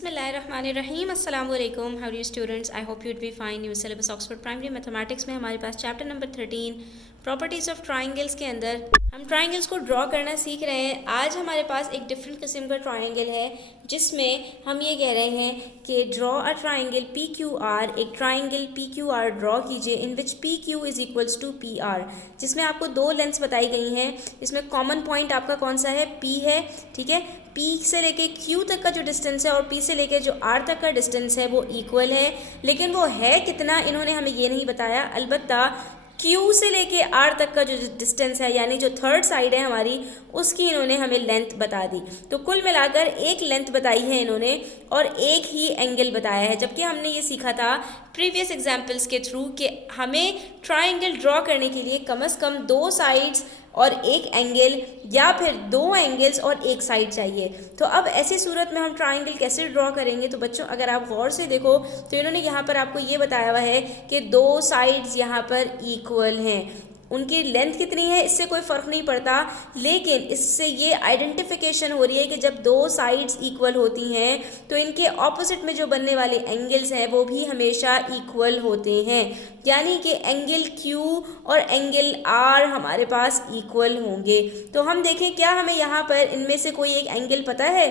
बिस्मिल्लाहिर्रहमानिर्रहीम अस्सलाम वालेकुम। How are you students? I hope you'd be fine. New syllabus Oxford primary mathematics में हमारे पास chapter number 13 properties of triangles के अंदर हम ट्राइंगल्स को ड्रॉ करना सीख रहे हैं। आज हमारे पास एक डिफरेंट किस्म का ट्राइंगल है जिसमें हम ये कह रहे हैं कि draw a triangle P Q R, एक triangle P Q R draw कीजिए in which P Q is equals to P R, जिसमें आपको दो लेंथ्स बताई गई हैं। इसमें कॉमन पॉइंट आपका कौन सा है? पी है, ठीक है। P से लेके Q तक का जो डिस्टेंस है और P से लेके जो R तक का डिस्टेंस है वो इक्वल है, लेकिन वो है कितना इन्होंने हमें ये नहीं बताया। अलबत्ता Q से लेके R तक का जो डिस्टेंस है यानी जो थर्ड साइड है हमारी उसकी इन्होंने हमें लेंथ बता दी। तो कुल मिलाकर एक लेंथ बताई है इन्होंने और एक ही एंगल बताया है, जबकि हमने ये सीखा था प्रीवियस एग्जाम्पल्स के थ्रू कि हमें ट्राइंगल ड्रॉ करने के लिए कम से कम दो साइड्स और एक एंगल या फिर दो एंगल्स और एक साइड चाहिए। तो अब ऐसी सूरत में हम ट्राइंगल कैसे ड्रॉ करेंगे? तो बच्चों अगर आप गौर से देखो तो इन्होंने यहाँ पर आपको ये बताया हुआ है कि दो साइड्स यहाँ पर इक्वल हैं। उनकी लेंथ कितनी है इससे कोई फ़र्क नहीं पड़ता, लेकिन इससे ये आइडेंटिफिकेशन हो रही है कि जब दो साइड्स इक्वल होती हैं तो इनके ऑपोजिट में जो बनने वाले एंगल्स हैं वो भी हमेशा इक्वल होते हैं, यानी कि एंगल Q और एंगल R हमारे पास इक्वल होंगे। तो हम देखें क्या हमें यहाँ पर इनमें से कोई एक एंगल पता है?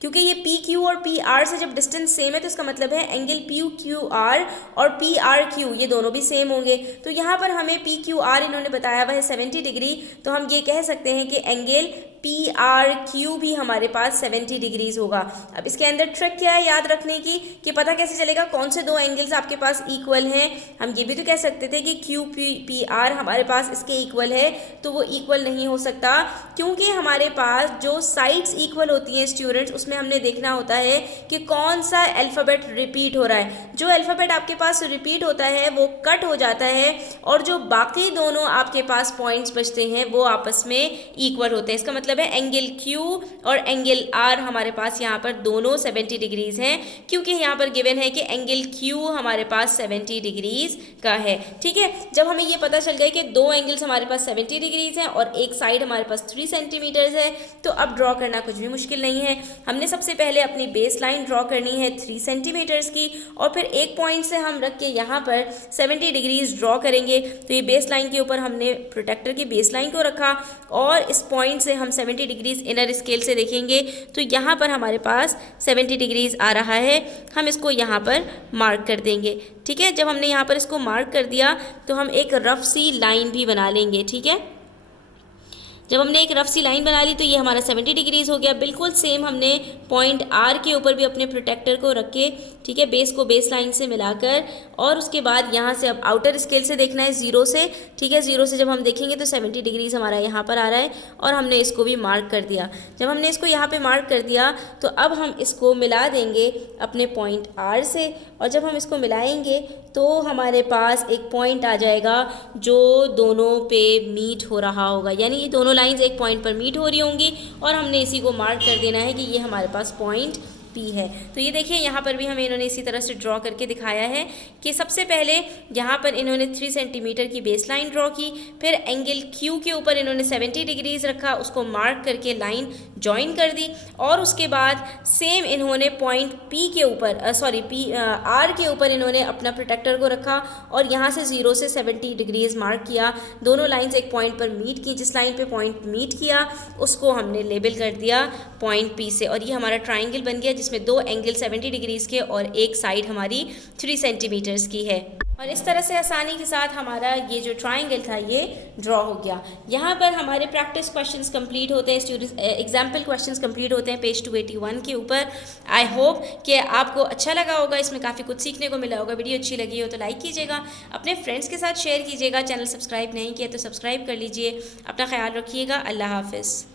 क्योंकि ये पी क्यू और पी आर से जब डिस्टेंस सेम है तो इसका मतलब है एंगल पी क्यू आर और पी आर क्यू ये दोनों भी सेम होंगे। तो यहाँ पर हमें पी क्यू आर इन्होंने बताया हुआ है 70 डिग्री, तो हम ये कह सकते हैं कि एंगल पी आर क्यू भी हमारे पास 70 डिग्रीज होगा। अब इसके अंदर ट्रिक क्या है याद रखने की कि पता कैसे चलेगा कौन से दो एंगल्स आपके पास इक्वल हैं? हम ये भी तो कह सकते थे कि क्यू पी आर हमारे पास इसके इक्वल है, तो वो इक्वल नहीं हो सकता क्योंकि हमारे पास जो साइड्स इक्वल होती हैं स्टूडेंट्स उसमें हमने देखना होता है कि कौन सा अल्फ़ाबेट रिपीट हो रहा है। जो अल्फ़ाबेट आपके पास रिपीट होता है वो कट हो जाता है और जो बाकी दोनों आपके पास पॉइंट्स बचते हैं वो आपस में इक्वल होते हैं। इसका मतलब है एंगल Q और एंगल R हमारे पास यहाँ पर दोनों 70 डिग्रीज हैं, क्योंकि यहाँ पर गिवन है कि एंगल Q हमारे पास 70 डिग्रीज का है। ठीक है, जब हमें ये पता चल गया कि दो एंगल्स हमारे पास 70 डिग्रीज हैं और एक साइड हमारे पास 3 सेंटीमीटर्स है, तो अब ड्रॉ करना कुछ भी मुश्किल नहीं है। हमने सबसे पहले अपनी बेस लाइन ड्रॉ करनी है 3 सेंटीमीटर्स की और फिर एक पॉइंट से हम रख के यहाँ पर 70 डिग्रीज ड्रॉ करेंगे। तो ये बेस लाइन के ऊपर हमने प्रोटेक्टर की बेस लाइन को रखा और इस पॉइंट से हम 70 डिग्रीज इनर स्केल से देखेंगे तो यहाँ पर हमारे पास 70 डिग्रीज आ रहा है। हम इसको यहाँ पर मार्क कर देंगे। ठीक है, जब हमने यहाँ पर इसको मार्क कर दिया तो हम एक रफ सी लाइन भी बना लेंगे। ठीक है, जब हमने एक रफ सी लाइन बना ली तो ये हमारा 70 डिग्रीज हो गया। बिल्कुल सेम हमने पॉइंट R के ऊपर भी अपने प्रोटेक्टर को रख के, ठीक है, बेस को बेस लाइन से मिलाकर और उसके बाद यहाँ से अब आउटर स्केल से देखना है 0 से। ठीक है, 0 से जब हम देखेंगे तो 70 डिग्रीज हमारा यहाँ पर आ रहा है और हमने इसको भी मार्क कर दिया। जब हमने इसको यहाँ पर मार्क कर दिया तो अब हम इसको मिला देंगे अपने पॉइंट R से और जब हम इसको मिलाएंगे तो हमारे पास एक पॉइंट आ जाएगा जो दोनों पे मीट हो रहा होगा, यानी ये दोनों लाइंस एक पॉइंट पर मीट हो रही होंगी और हमने इसी को मार्क कर देना है कि ये हमारे पास पॉइंट P है। तो ये देखिए यहाँ पर भी हमें इन्होंने इसी तरह से ड्रॉ करके दिखाया है कि सबसे पहले यहाँ पर इन्होंने 3 सेंटीमीटर की बेस लाइन ड्रॉ की, फिर एंगल Q के ऊपर इन्होंने 70 डिग्रीज रखा, उसको मार्क करके लाइन ज्वाइन कर दी और उसके बाद सेम इन्होंने पॉइंट P के ऊपर R के ऊपर इन्होंने अपना प्रोटेक्टर को रखा और यहाँ से 0 से 70 डिग्रीज मार्क किया। दोनों लाइन्स एक पॉइंट पर मीट की, जिस लाइन पे पॉइंट मीट किया उसको हमने लेबल कर दिया पॉइंट P से और ये हमारा ट्राइंगल बन गया जिसमें दो एंगल 70 डिग्रीज के और एक साइड हमारी 3 सेंटीमीटर्स की है। और इस तरह से आसानी के साथ हमारा ये जो ट्राइंगल था ये ड्रॉ हो गया। यहाँ पर हमारे प्रैक्टिस क्वेश्चंस कंप्लीट होते हैं, स्टूडेंट्स एग्जाम्पल क्वेश्चंस कंप्लीट होते हैं पेज 281 के ऊपर। आई होप कि आपको अच्छा लगा होगा, इसमें काफ़ी कुछ सीखने को मिला होगा। वीडियो अच्छी लगी हो तो लाइक कीजिएगा, अपने फ्रेंड्स के साथ शेयर कीजिएगा, चैनल सब्सक्राइब नहीं किया तो सब्सक्राइब कर लीजिए। अपना ख्याल रखिएगा, अल्लाह हाफिज़।